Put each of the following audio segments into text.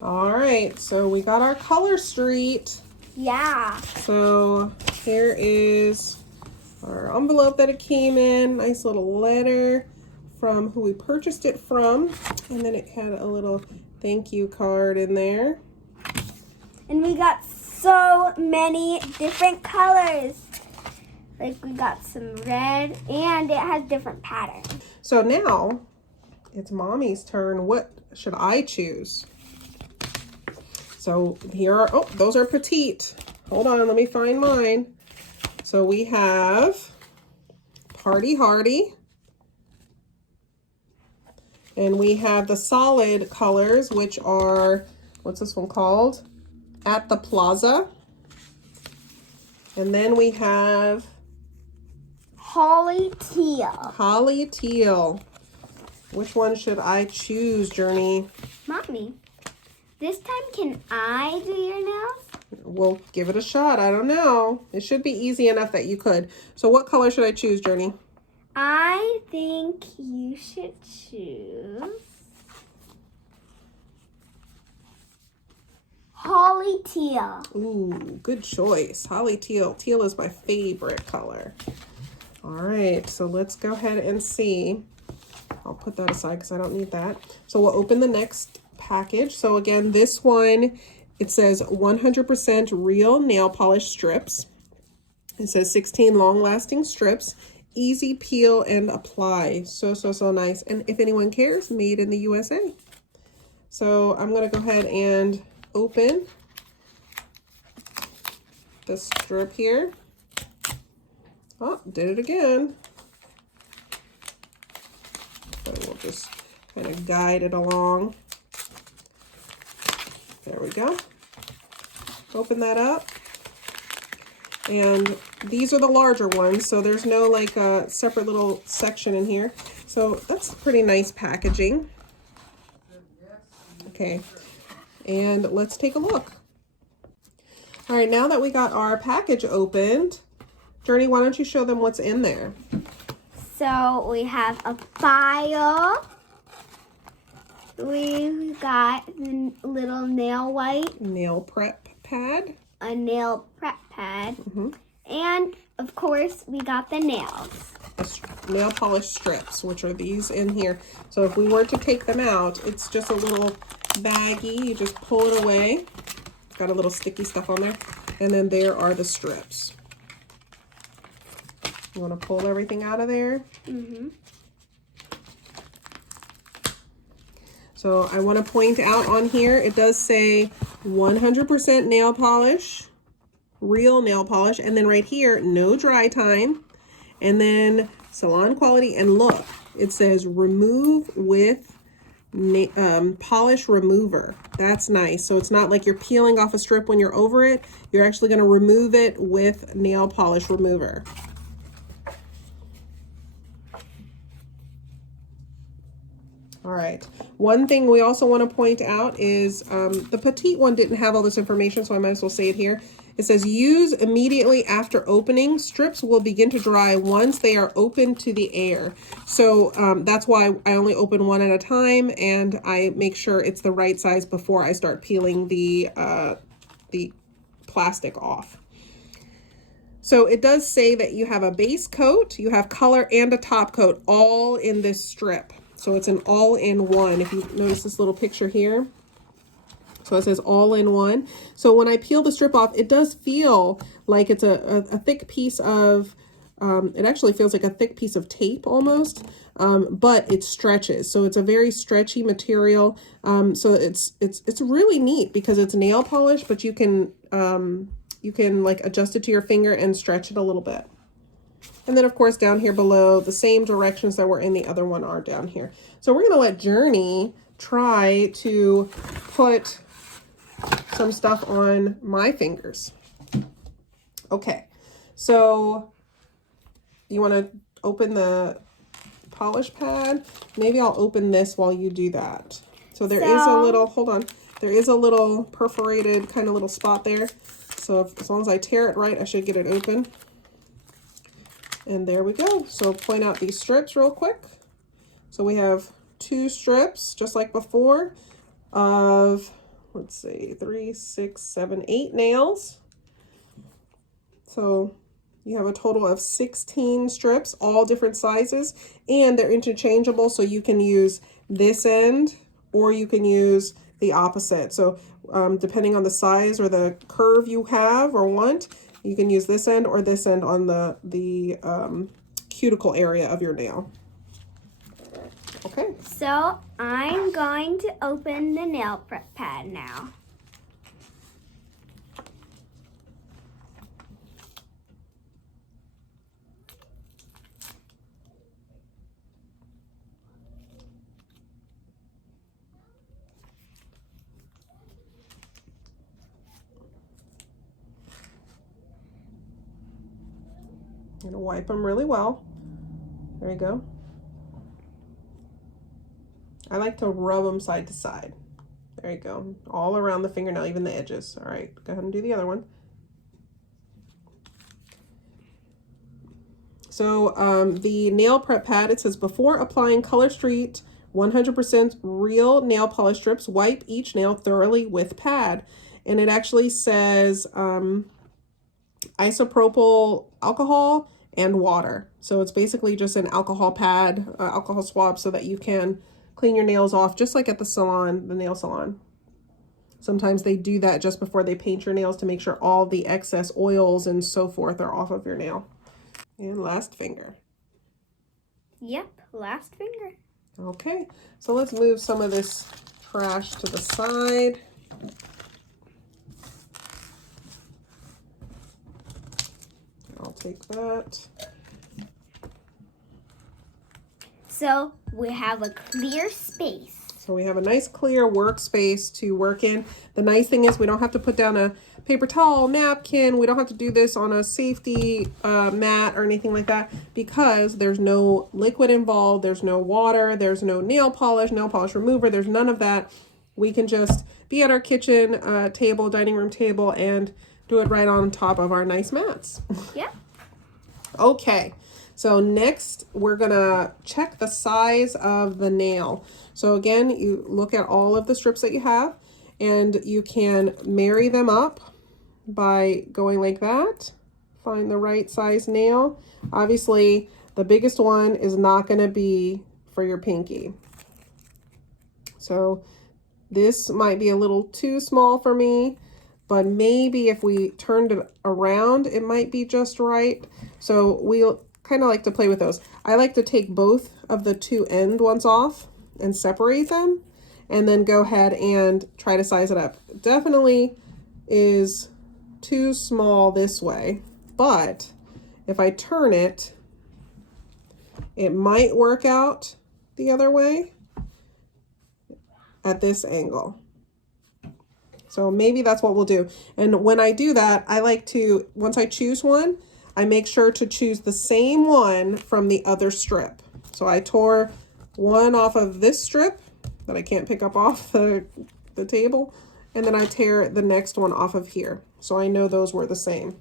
All right, so we got our Colorstreet. Yeah. So here is our envelope that it came in. Nice little letter from who we purchased it from. And then it had a little thank you card in there. And we got so many different colors. Like we got some red and it has different patterns. So now it's Mommy's turn. What should I choose? So here are, oh, those are petite. Hold on, let me find mine. So we have Party Hardy. And we have the solid colors, which are, what's this one called? At the Plaza. And then we have Holly Teal. Holly Teal. Which one should I choose, Journey? Mommy, this time can I do your nails? We'll give it a shot. I don't know. It should be easy enough that you could. So what color should I choose, Journey? I think you should choose Holly Teal. Ooh, good choice. Holly Teal. Teal is my favorite color. All right, so let's go ahead and see. I'll put that aside because I don't need that. So we'll open the next package. So again, this one, it says 100% real nail polish strips. It says 16 long-lasting strips. Easy peel and apply. So nice. And if anyone cares, made in the USA. So I'm going to go ahead and open the strip here. Oh, did it again. So we'll just kind of guide it along. There we go. Open that up. And these are the larger ones, so there's no like a separate little section in here. So that's pretty nice packaging. Okay, and let's take a look. All right, now that we got our package opened, Journey, why don't you show them what's in there? So we have a file. We got the little nail white. Nail prep pad. A nail prep pad. And of course we got the nails. Nail polish strips, which are these in here. So if we were to take them out, it's just a little baggie. You just pull it away. It's got a little sticky stuff on there. And then there are the strips. You want to pull everything out of there? So I want to point out on here, it does say 100% nail polish, real nail polish, and then right here, no dry time, and then salon quality, and look, it says remove with polish remover. That's nice. So it's not like you're peeling off a strip when you're over it. You're actually going to remove it with nail polish remover. All right. One thing we also want to point out is the petite one didn't have all this information, so I might as well say it here. It says use immediately after opening. Strips will begin to dry once they are open to the air. So that's why I only open one at a time, and I make sure it's the right size before I start peeling the plastic off. So it does say that you have a base coat, you have color, and a top coat all in this strip. So it's an all-in-one. If you notice this little picture here. So it says all-in-one. So when I peel the strip off, it does feel like it's a thick piece of, it actually feels like a thick piece of tape almost, but it stretches. So it's a very stretchy material. So it's really neat because it's nail polish, but you can like adjust it to your finger and stretch it a little bit. And then, of course, down here below, the same directions that were in the other one are down here. So we're going to let Journey try to put some stuff on my fingers. Okay, so you want to open the polish pad? Maybe I'll open this while you do that. So there is a little, hold on, there is a little perforated kind of little spot there. So as long as I tear it right, I should get it open. And there we go. So point out these strips real quick. So we have 2 strips, just like before, of let's see, 3, 6, 7, 8 nails. So you have a total of 16 strips, all different sizes, and they're interchangeable, so you can use this end or you can use the opposite. So depending on the size or the curve you have or want, you can use this end or this end on the cuticle area of your nail. Okay. So I'm going to open the nail prep pad now. I'm gonna wipe them really well. There you go. I like to rub them side to side. There you go. All around the fingernail, even the edges. All right, go ahead and do the other one. So the nail prep pad, it says before applying Colorstreet 100% real nail polish strips, wipe each nail thoroughly with pad. And it actually says isopropyl alcohol and water. So it's basically just an alcohol pad, alcohol swab, so that you can clean your nails off just like at the salon, the nail salon. Sometimes they do that just before they paint your nails to make sure all the excess oils and so forth are off of your nail. And last finger. Yep, last finger. Okay, so let's move some of this trash to the side. I'll take that. So we have a clear space. So we have a nice clear workspace to work in. The nice thing is we don't have to put down a paper towel, napkin. We don't have to do this on a safety mat or anything like that because there's no liquid involved. There's no water. There's no nail polish remover. There's none of that. We can just be at our kitchen table, dining room table, and do it right on top of our nice mats. Yep. Okay. So next, we're gonna check the size of the nail. So again, you look at all of the strips that you have, and you can marry them up by going like that. Find the right size nail. Obviously, the biggest one is not gonna be for your pinky. So this might be a little too small for me, but maybe if we turned it around, it might be just right. So we'll kind of like to play with those. I like to take both of the two end ones off and separate them and then go ahead and try to size it up. Definitely is too small this way, but if I turn it, it might work out the other way at this angle. So maybe that's what we'll do. And when I do that, I like to, once I choose one, I make sure to choose the same one from the other strip. So I tore one off of this strip that I can't pick up off the table, and then I tear the next one off of here. So I know those were the same.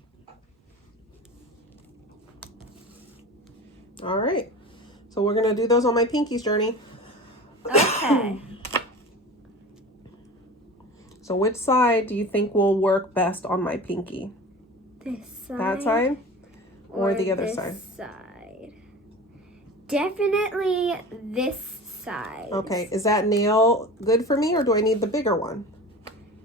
All right, so we're gonna do those on my pinkies journey. Okay. So which side do you think will work best on my pinky? This side. That side? Or the other side? Definitely this side. Okay, is that nail good for me or do I need the bigger one?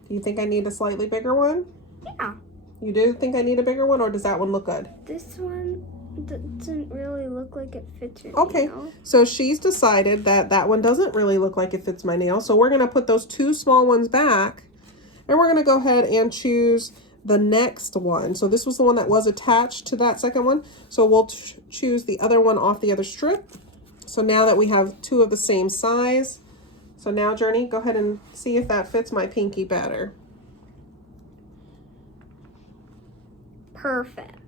Do you think I need a slightly bigger one? Yeah. You do think I need a bigger one or does that one look good? This one doesn't really look like it fits your Okay, nail. so she's decided that that one doesn't really look like it fits my nail. So we're gonna put those two small ones back and we're gonna go ahead and choose the next one. So this was the one that was attached to that second one. So we'll choose the other one off the other strip. So now that we have two of the same size. So now, Journey, go ahead and see if that fits my pinky better. Perfect.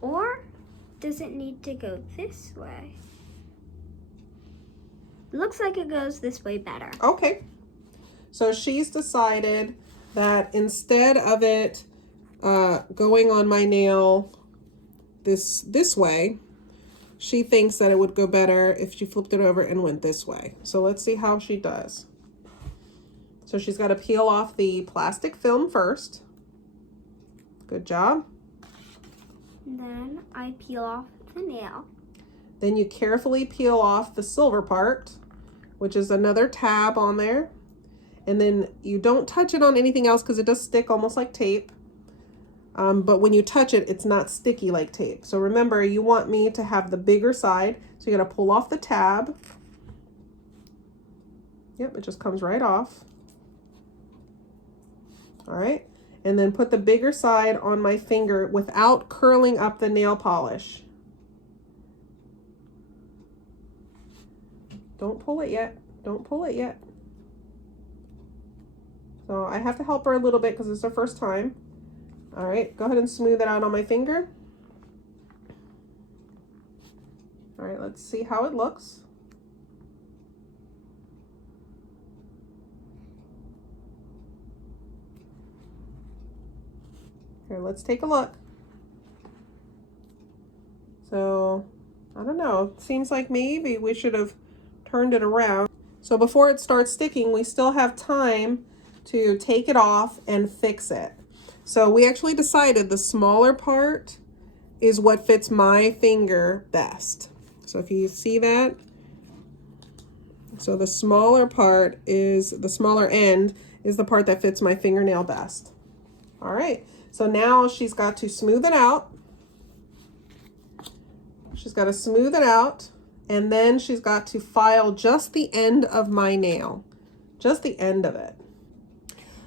Or does it need to go this way? Looks like it goes this way better. Okay. So she's decided that instead of it going on my nail this way, she thinks that it would go better if she flipped it over and went this way. So let's see how she does. So she's got to peel off the plastic film first. Good job. Then I peel off the nail. Then you carefully peel off the silver part, which is another tab on there. And then you don't touch it on anything else because it does stick almost like tape. But when you touch it, it's not sticky like tape. So remember, you want me to have the bigger side. So you got to pull off the tab. Yep, it just comes right off. All right. And then put the bigger side on my finger without curling up the nail polish. Don't pull it yet. Don't pull it yet. So I have to help her a little bit because it's her first time. All right, go ahead and smooth it out on my finger. All right, let's see how it looks. Here, let's take a look. So, I don't know. It seems like maybe we should have turned it around. So before it starts sticking, we still have time to take it off and fix it. So we actually decided the smaller part is what fits my finger best. So if you see that, so the smaller part is, the smaller end is the part that fits my fingernail best. All right, so now she's got to smooth it out. She's got to smooth it out, and then she's got to file just the end of my nail, just the end of it.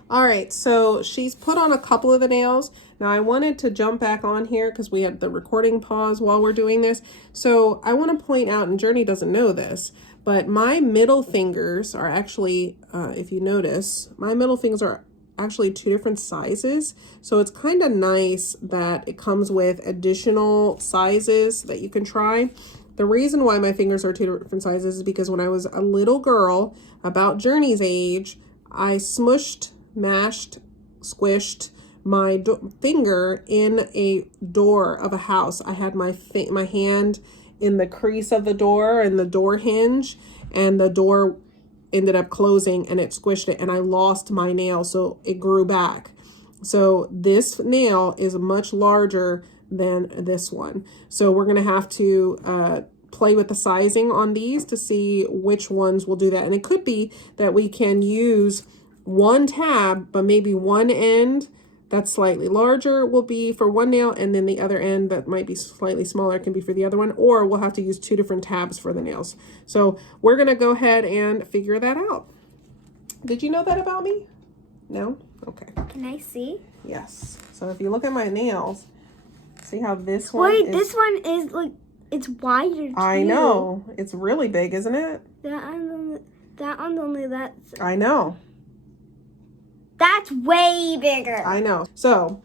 All right, so she's put on a couple of the nails. Now I wanted to jump back on here because we had the recording pause while we're doing this. So I want to point out, and Journey doesn't know this, but my middle fingers are actually, if you notice, my middle fingers are actually 2 different sizes. So it's kind of nice that it comes with additional sizes that you can try. The reason why my fingers are 2 different sizes is because when I was a little girl, about Journey's age, I smushed, mashed, squished my finger in a door of a house. I had my hand in the crease of the door and the door hinge, and the door ended up closing and it squished it, and I lost my nail, so it grew back. So this nail is much larger than this one. So we're gonna have to play with the sizing on these to see which ones will do that. And it could be that we can use one tab, but maybe one end that's slightly larger will be for one nail, and then the other end that might be slightly smaller can be for the other one, or we'll have to use 2 different tabs for the nails. So we're gonna go ahead and figure that out. Did you know that about me? No? Okay. Can I see? Yes. So if you look at my nails, see how this one Wait, this one is like, it's wider too. I know. It's really big, isn't it? That one's only that. I know. That's way bigger. I know. So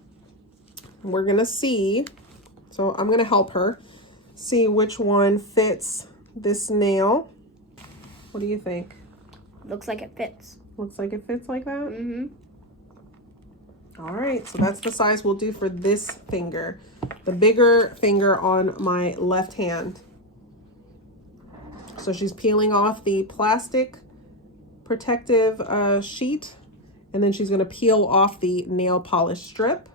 we're gonna see. So I'm gonna help her see which one fits this nail. What do you think? Looks like it fits. Looks like it fits like that? Mm-hmm. All right, so that's the size we'll do for this finger. The bigger finger on my left hand. So she's peeling off the plastic protective sheet, and then she's gonna peel off the nail polish strip.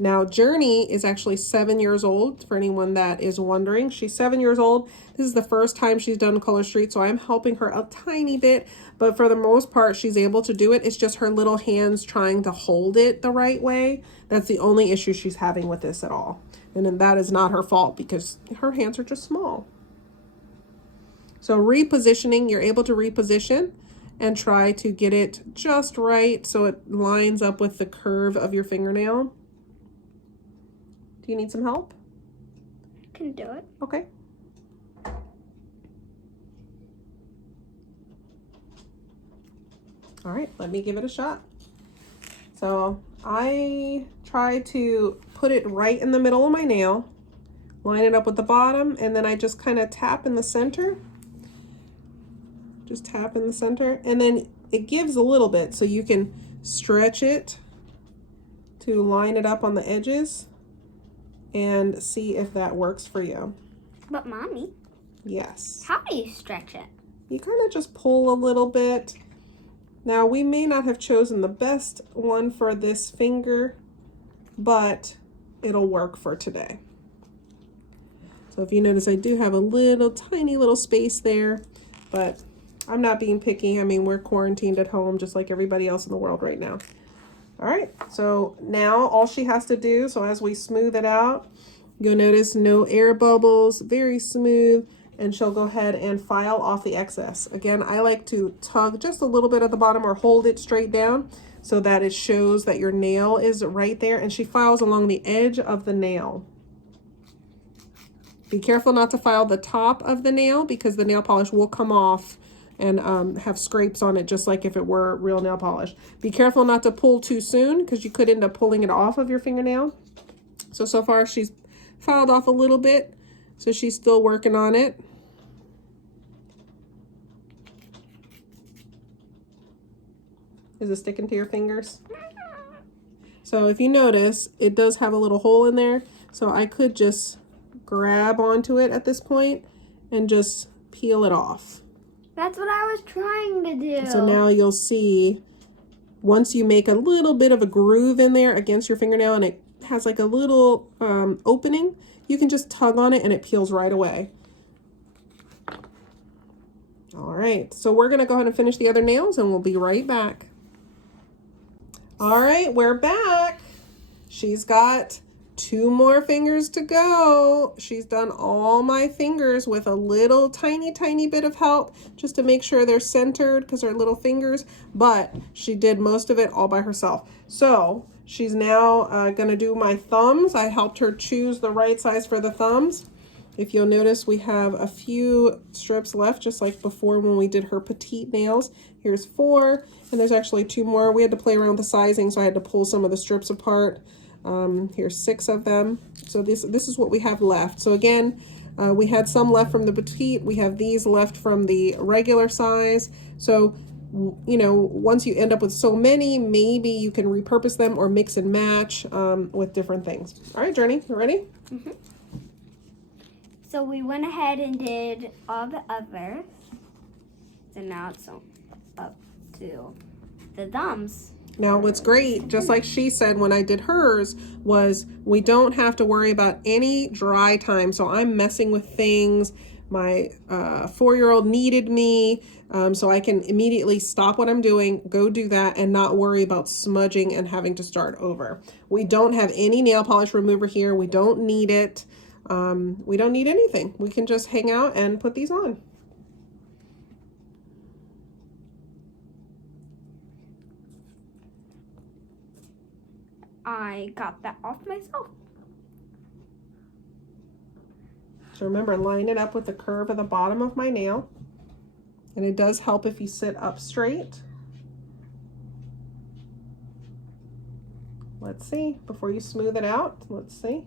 Now, Journey is actually 7 years old, for anyone that is wondering. She's 7 years old. This is the first time she's done Colorstreet, so I'm helping her a tiny bit, but for the most part, she's able to do it. It's just her little hands trying to hold it the right way. That's the only issue she's having with this at all. And then that is not her fault because her hands are just small. So repositioning, you're able to reposition and try to get it just right so it lines up with the curve of your fingernail. Do you need some help? I can do it. Okay. All right, let me give it a shot. So I try to put it right in the middle of my nail, line it up with the bottom, and then I just kind of tap in the center. Just tap in the center, and then it gives a little bit, so you can stretch it to line it up on the edges and see if that works for you. But Mommy, Yes. how do you stretch it? you kind of just pull a little bit. Now, we may not have chosen the best one for this finger, but it'll work for today. So if you notice, I do have a little tiny little space there, but I'm not being picky. I mean, we're quarantined at home just like everybody else in the world right now. All right, so now all she has to do, so as we smooth it out, you'll notice no air bubbles, very smooth, and she'll go ahead and file off the excess. Again, I like to tug just a little bit at the bottom or hold it straight down so that it shows that your nail is right there, and she files along the edge of the nail. Be careful not to file the top of the nail because the nail polish will come off and have scrapes on it just like if it were real nail polish. Be careful not to pull too soon because you could end up pulling it off of your fingernail. So far she's filed off a little bit, so she's still working on it. Is it sticking to your fingers? So if you notice, it does have a little hole in there, so I could just grab onto it at this point and just peel it off. That's what I was trying to do. So now you'll see, once you make a little bit of a groove in there against your fingernail and it has like a little opening, you can just tug on it and it peels right away. All right, so we're gonna go ahead and finish the other nails and we'll be right back. All right, we're back. She's got 2 more fingers to go. She's done all my fingers with a little tiny bit of help just to make sure they're centered because they're little fingers, but she did most of it all by herself. So she's now gonna do my thumbs. I helped her choose the right size for the thumbs. If you'll notice, we have a few strips left, just like before when we did her petite nails. Here's 4, and there's actually 2 more. We had to play around with the sizing, so I had to pull some of the strips apart. Here's 6 of them. So this is what we have left. So again, we had some left from the petite. We have these left from the regular size. So, you know, once you end up with so many, maybe you can repurpose them or mix and match with different things. All right, Journey, you ready? Mm-hmm. So we went ahead and did all the others. So now it's up to the thumbs. Now, what's great, just like she said when I did hers, was we don't have to worry about any dry time. So I'm messing with things. My 4-year-old needed me, so I can immediately stop what I'm doing, go do that, and not worry about smudging and having to start over. We don't have any nail polish remover here. We don't need it. We don't need anything. We can just hang out and put these on. I got that off myself. So remember, line it up with the curve of the bottom of my nail. And it does help if you sit up straight. Let's see, before you smooth it out, let's see.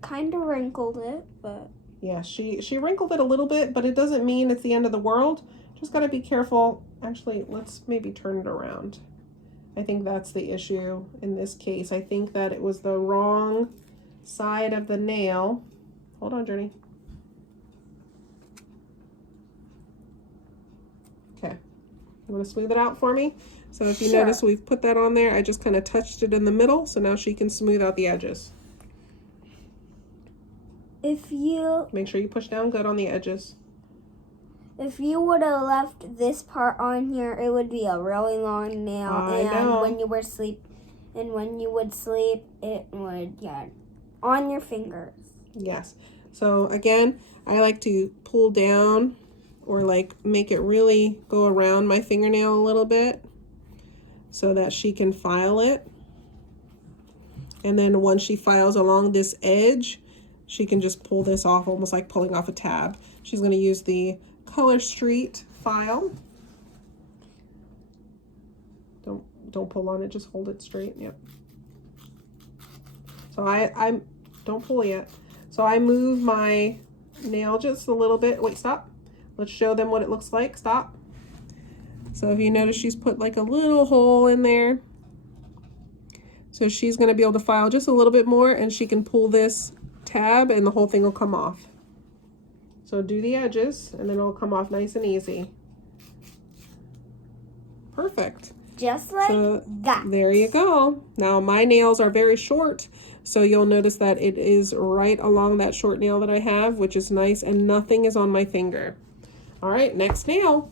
Kind of wrinkled it, but... Yeah, she wrinkled it a little bit, but it doesn't mean it's the end of the world. Just got to be careful. Actually, let's maybe turn it around. I think that's the issue in this case. I think that it was the wrong side of the nail. Hold on, Journey. Okay. You want to smooth it out for me? So if you notice, we've put that on there. I just kind of touched it in the middle, so now she can smooth out the edges. If you... Make sure you push down good on the edges. If you would have left this part on here, it would be a really long nail. know. When you would sleep, it would get on your fingers. Yes. So again, I like to pull down or like make it really go around my fingernail a little bit so that she can file it. And then once she files along this edge, she can just pull this off, almost like pulling off a tab. She's going to use the Colorstreet file. Don't pull on it, just hold it straight. Yep. So I don't pull yet. So I move my nail just a little bit. Wait, stop. Let's show them what it looks like. Stop. So if you notice, she's put like a little hole in there. So she's going to be able to file just a little bit more, and she can pull this tab and the whole thing will come off. So So do the edges and then it'll come off nice and easy. Perfect. Just like that. There you go. Now my nails are very short, so you'll notice that it is right along that short nail that I have, which is nice, and nothing is on my finger. All right, next nail.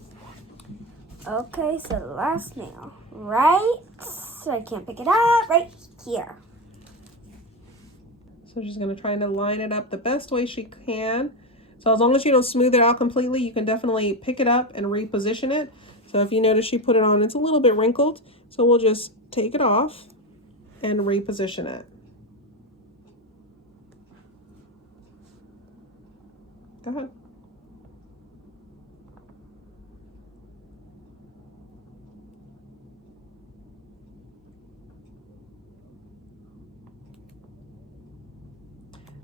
Okay, so the last nail, right? So I can't pick it up, right here. So she's going to try to line it up the best way she can. So as long as you don't smooth it out completely, you can definitely pick it up and reposition it. So if you notice she put it on, it's a little bit wrinkled. So we'll just take it off and reposition it. Go ahead.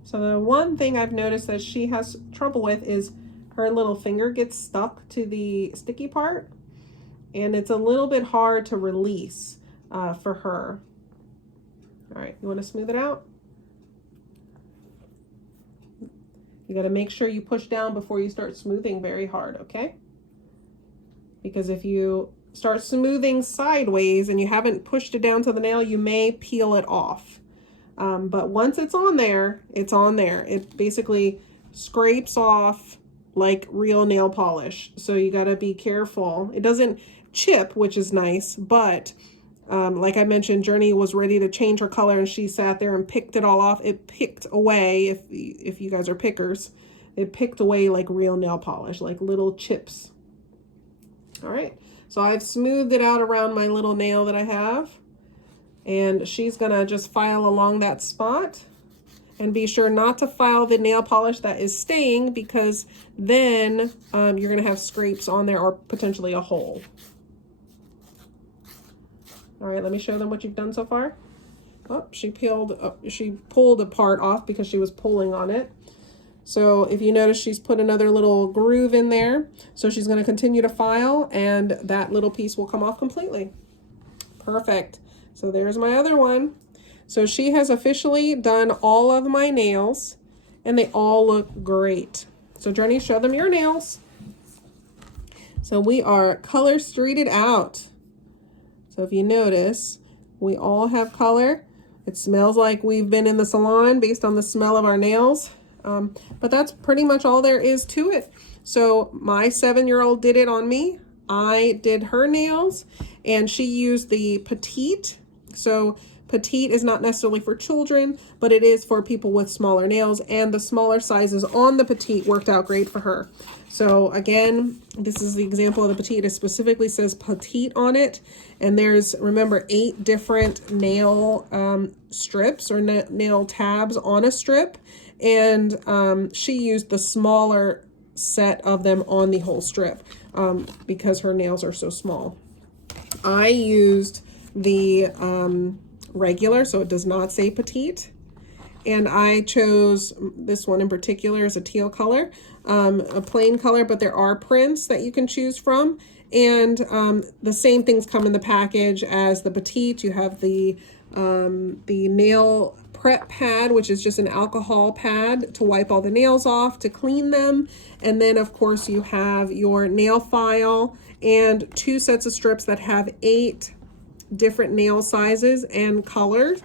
So the one thing I've noticed that she has trouble with is her little finger gets stuck to the sticky part, and it's a little bit hard to release for her. All right, you want to smooth it out? You got to make sure you push down before you start smoothing very hard, okay? Because if you start smoothing sideways and you haven't pushed it down to the nail, you may peel it off. But once it's on there, it's on there. It basically scrapes off like real nail polish. So you got to be careful. It doesn't chip, which is nice, but like I mentioned, Journey was ready to change her color and she sat there and picked it all off. It picked away, if you guys are pickers, it picked away like real nail polish, like little chips. All right, so I've smoothed it out around my little nail that I have. And she's gonna just file along that spot, and be sure not to file the nail polish that is staying, because then you're gonna have scrapes on there or potentially a hole. All right, let me show them what you've done so far. Oh, she pulled a part off because she was pulling on it. So if you notice, she's put another little groove in there. So she's gonna continue to file and that little piece will come off completely. Perfect. So there's my other one. So she has officially done all of my nails and they all look great. So Journey, show them your nails. So we are color streeted out. So if you notice, we all have color. It smells like we've been in the salon based on the smell of our nails. But that's pretty much all there is to it. So my 7-year-old did it on me. I did her nails and she used the petite. So petite is not necessarily for children, but it is for people with smaller nails, and the smaller sizes on the petite worked out great for her. So again, this is the example of the petite. It specifically says petite on it, and there's, remember, 8 different nail strips or nail tabs on a strip, and she used the smaller set of them on the whole strip because her nails are so small. I used the regular, so it does not say petite, and I chose this one in particular as a teal color, a plain color, but there are prints that you can choose from, and the same things come in the package as the petite. You have the nail prep pad, which is just an alcohol pad to wipe all the nails off, to clean them, and then of course you have your nail file and 2 sets of strips that have 8 different nail sizes and colors.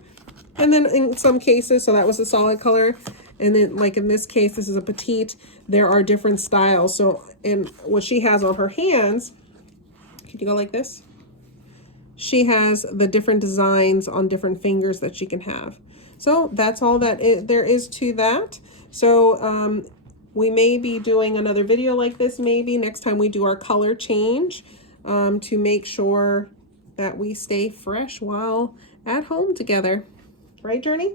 And then in some cases, so that was a solid color, and then like in this case, this is a petite, there are different styles. So in what she has on her hands, can you go like this? She has the different designs on different fingers that she can have. So that's all that there is to that. So we may be doing another video like this maybe next time we do our color change to make sure that we stay fresh while at home together. Right, Journey?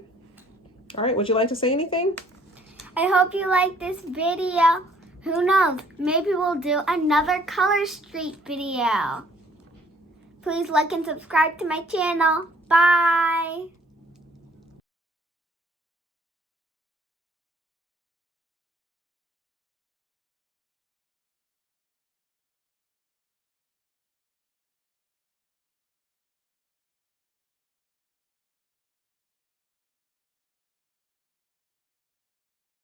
All right, would you like to say anything? I hope you like this video. Who knows? Maybe we'll do another Colorstreet video. Please like and subscribe to my channel. Bye.